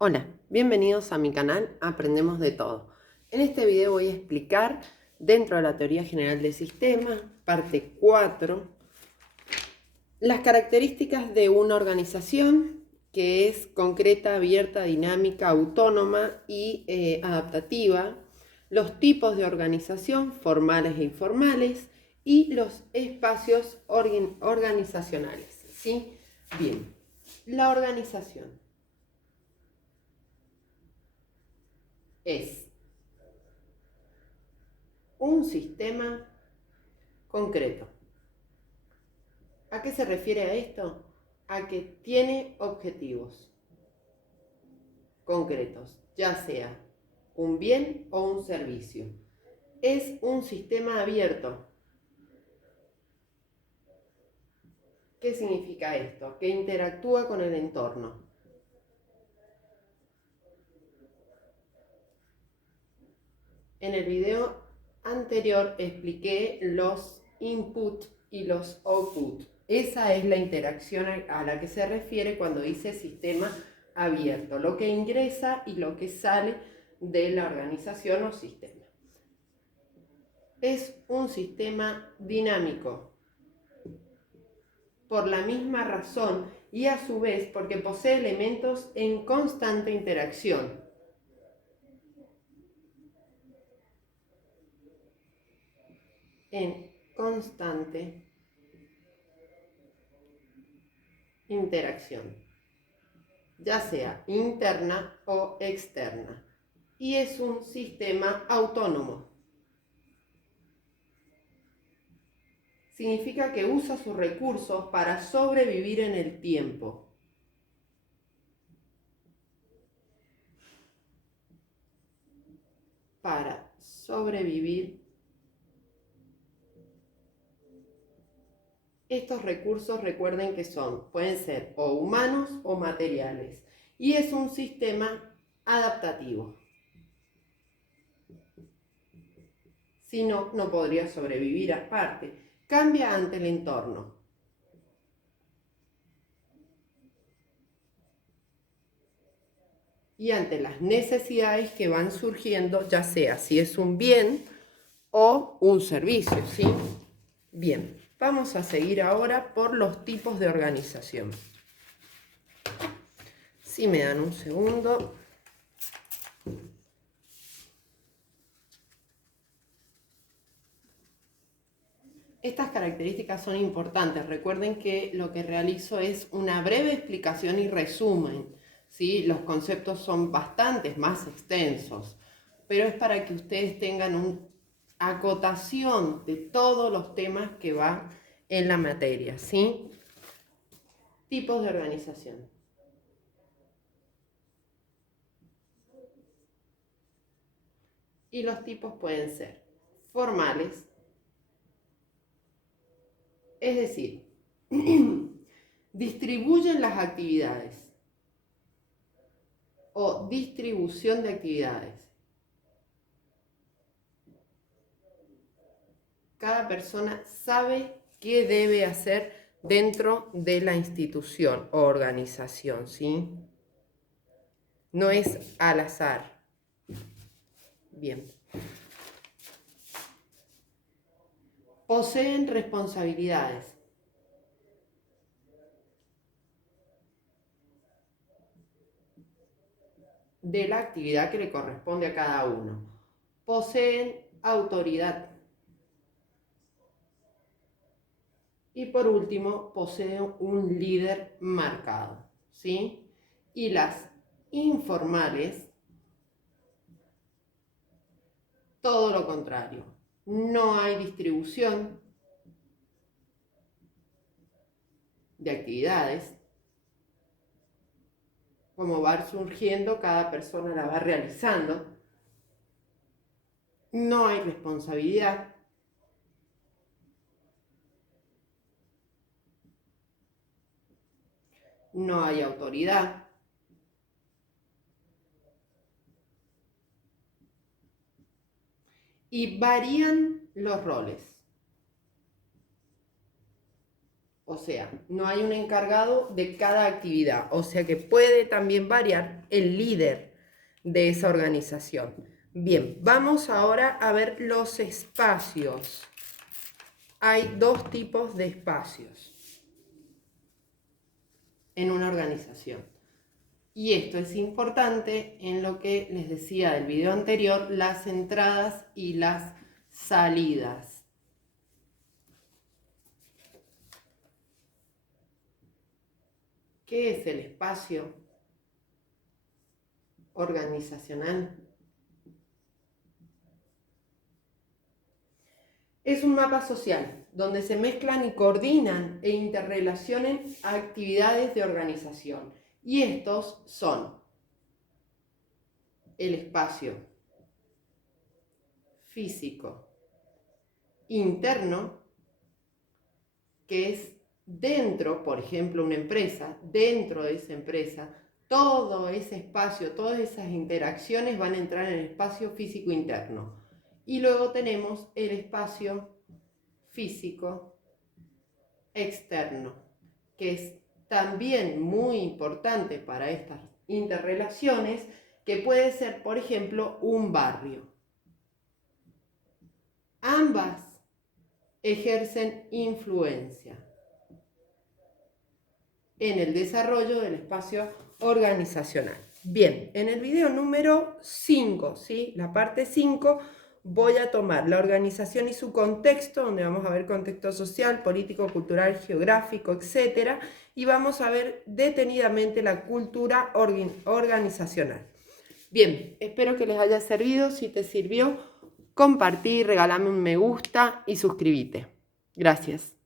Hola, bienvenidos a mi canal Aprendemos de Todo. En este video voy a explicar dentro de la teoría general de sistemas, parte 4, las características de una organización que es concreta, abierta, dinámica, autónoma y adaptativa, los tipos de organización, formales e informales, y los espacios organizacionales. ¿Sí? Bien, la organización es un sistema concreto. ¿A qué se refiere a esto? A que tiene objetivos concretos, ya sea un bien o un servicio. Es un sistema abierto. ¿Qué significa esto? Que interactúa con el entorno. En el video anterior expliqué los input y los output. Esa es la interacción a la que se refiere cuando dice sistema abierto, lo que ingresa y lo que sale de la organización o sistema. Es un sistema dinámico, por la misma razón y a su vez porque posee elementos en constante interacción. En constante interacción, ya sea interna o externa. Y es un sistema autónomo. Significa que usa sus recursos para sobrevivir en el tiempo. Para sobrevivir. Estos recursos, recuerden que pueden ser o humanos o materiales. Y es un sistema adaptativo. Si no, no podría sobrevivir aparte. Cambia ante el entorno. Y ante las necesidades que van surgiendo, ya sea si es un bien o un servicio, ¿sí? Bien, vamos a seguir ahora por los tipos de organización. Si me dan un segundo. Estas características son importantes. Recuerden que lo que realizo es una breve explicación y resumen, ¿sí? Los conceptos son bastantes más extensos, pero es para que ustedes tengan una acotación de todos los temas que va en la materia, ¿sí? Tipos de organización. Y los tipos pueden ser formales, es decir, distribuyen las actividades o distribución de actividades. Cada persona sabe qué debe hacer dentro de la institución o organización, ¿sí? No es al azar. Bien. Poseen responsabilidades. De la actividad que le corresponde a cada uno. Poseen autoridad. Y por último, poseen un líder marcado, ¿sí? Y las informales, todo lo contrario. No hay distribución de actividades. Como va surgiendo, cada persona la va realizando. No hay responsabilidad. No hay autoridad. Y varían los roles. O sea, no hay un encargado de cada actividad. O sea que puede también variar el líder de esa organización. Bien, vamos ahora a ver los espacios. Hay dos tipos de espacios en una organización. Y esto es importante en lo que les decía del video anterior, las entradas y las salidas. ¿Qué es el espacio organizacional? Es un mapa social donde se mezclan y coordinan e interrelacionan actividades de organización. Y estos son el espacio físico interno, que es dentro, por ejemplo, una empresa, dentro de esa empresa, todo ese espacio, todas esas interacciones van a entrar en el espacio físico interno. Y luego tenemos el espacio físico externo, que es también muy importante para estas interrelaciones, que puede ser, por ejemplo, un barrio. Ambas ejercen influencia en el desarrollo del espacio organizacional. Bien, en el video número 5, ¿sí? La parte 5, voy a tomar la organización y su contexto, donde vamos a ver contexto social, político, cultural, geográfico, etc. Y vamos a ver detenidamente la cultura organizacional. Bien, espero que les haya servido. Si te sirvió, compartí, regálame un me gusta y suscríbete. Gracias.